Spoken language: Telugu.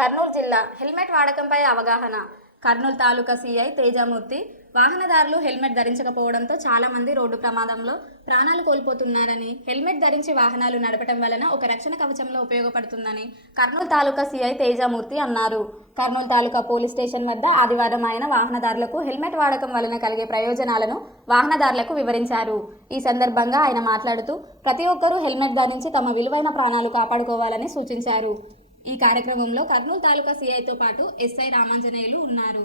కర్నూలు జిల్లా హెల్మెట్ వాడకంపై అవగాహన. కర్నూలు తాలూకా సీఐ తేజమూర్తి వాహనదారులు హెల్మెట్ ధరించకపోవడంతో చాలా మంది రోడ్డు ప్రమాదంలో ప్రాణాలు కోల్పోతున్నారని, హెల్మెట్ ధరించి వాహనాలు నడపడం వలన ఒక రక్షణ కవచంలో ఉపయోగపడుతుందని కర్నూలు తాలూకా సీఐ తేజమూర్తి అన్నారు. కర్నూలు తాలూకా పోలీస్ స్టేషన్ వద్ద ఆదివారం ఆయన వాహనదారులకు హెల్మెట్ వాడకం వలన కలిగే ప్రయోజనాలను వాహనదారులకు వివరించారు. ఈ సందర్భంగా ఆయన మాట్లాడుతూ ప్రతి ఒక్కరూ హెల్మెట్ ధరించి తమ విలువైన ప్రాణాలు కాపాడుకోవాలని సూచించారు. ఈ కార్యక్రమంలో కర్నూలు తాలూకా సీఐతో పాటు ఎస్ఐ రామాంజనేయులు ఉన్నారు.